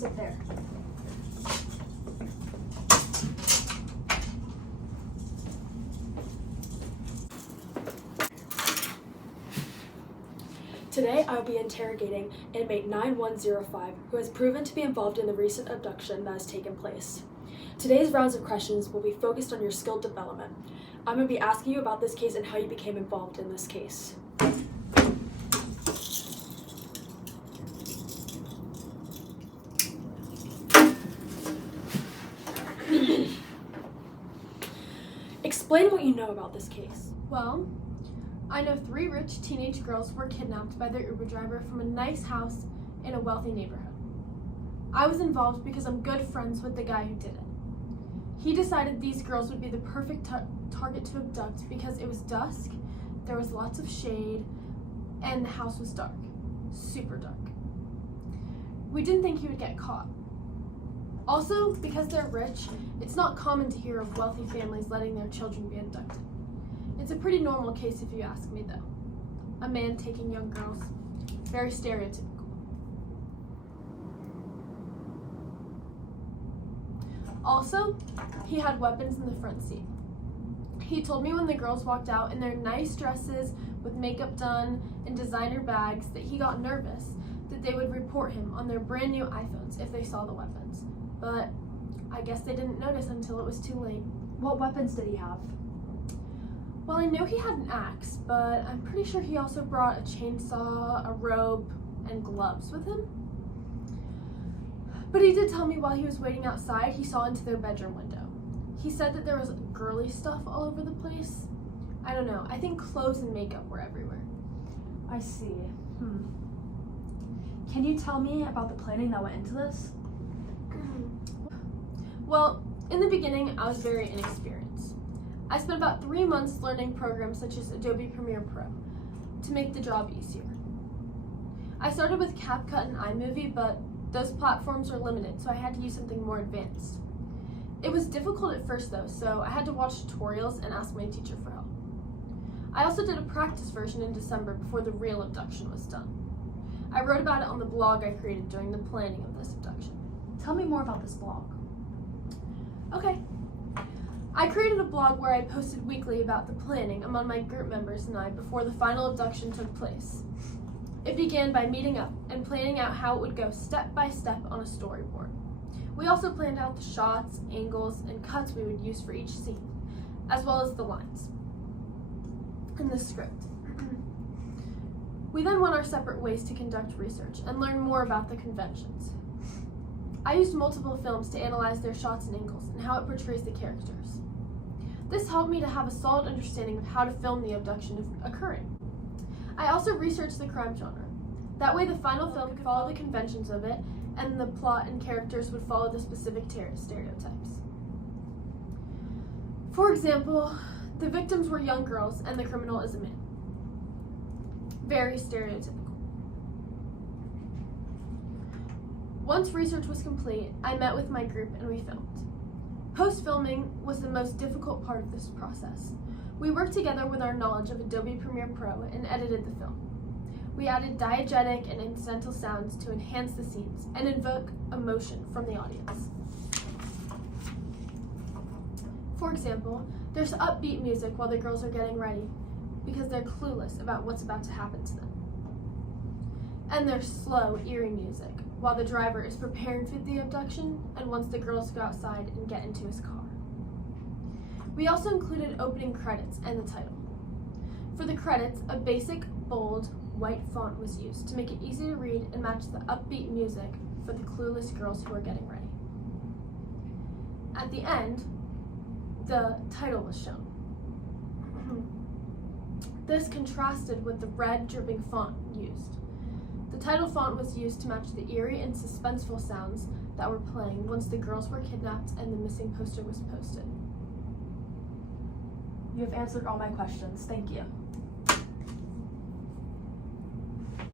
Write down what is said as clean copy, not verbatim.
sit there. Today, I will be interrogating inmate 9105, who has proven to be involved in the recent abduction that has taken place. Today's rounds of questions will be focused on your skill development. I'm going to be asking you about this case and how you became involved in this case. Explain what you know about this case. Well, I know 3 rich teenage girls were kidnapped by their Uber driver from a nice house in a wealthy neighborhood. I was involved because I'm good friends with the guy who did it. He decided these girls would be the perfect target to abduct because it was dusk, there was lots of shade, and the house was dark. Super dark. We didn't think he would get caught. Also, because they're rich, it's not common to hear of wealthy families letting their children be abducted. It's a pretty normal case if you ask me, though. A man taking young girls. Very stereotypical. Also, he had weapons in the front seat. He told me when the girls walked out in their nice dresses with makeup done and designer bags that he got nervous that they would report him on their brand new iPhones if they saw the weapons. But I guess they didn't notice until it was too late. What weapons did he have? Well, I know he had an axe, but I'm pretty sure he also brought a chainsaw, a rope, and gloves with him. But he did tell me while he was waiting outside, he saw into their bedroom window. He said that there was girly stuff all over the place. I don't know, I think clothes and makeup were everywhere. I see. Can you tell me about the planning that went into this? Well, in the beginning, I was very inexperienced. I spent about 3 months learning programs such as Adobe Premiere Pro to make the job easier. I started with CapCut and iMovie, but those platforms were limited, so I had to use something more advanced. It was difficult at first though, so I had to watch tutorials and ask my teacher for help. I also did a practice version in December before the real abduction was done. I wrote about it on the blog I created during the planning of this abduction. Tell me more about this blog. Okay. I created a blog where I posted weekly about the planning among my group members and I before the final abduction took place. It began by meeting up and planning out how it would go step by step on a storyboard. We also planned out the shots, angles, and cuts we would use for each scene, as well as the lines and the script. We then went our separate ways to conduct research and learn more about the conventions. I used multiple films to analyze their shots and angles and how it portrays the characters. This helped me to have a solid understanding of how to film the abduction occurring. I also researched the crime genre. That way the final film could follow the conventions of it, and the plot and characters would follow the specific stereotypes. For example, the victims were young girls and the criminal is a man. Very stereotypical. Once research was complete, I met with my group and we filmed. Post-filming was the most difficult part of this process. We worked together with our knowledge of Adobe Premiere Pro and edited the film. We added diegetic and incidental sounds to enhance the scenes and invoke emotion from the audience. For example, there's upbeat music while the girls are getting ready because they're clueless about what's about to happen to them. And there's slow, eerie music while the driver is preparing for the abduction and wants the girls to go outside and get into his car. We also included opening credits and the title. For the credits, a basic, bold, white font was used to make it easy to read and match the upbeat music for the clueless girls who are getting ready. At the end, the title was shown. This contrasted with the red dripping font used. The title font was used to match the eerie and suspenseful sounds that were playing once the girls were kidnapped and the missing poster was posted. You have answered all my questions. Thank you.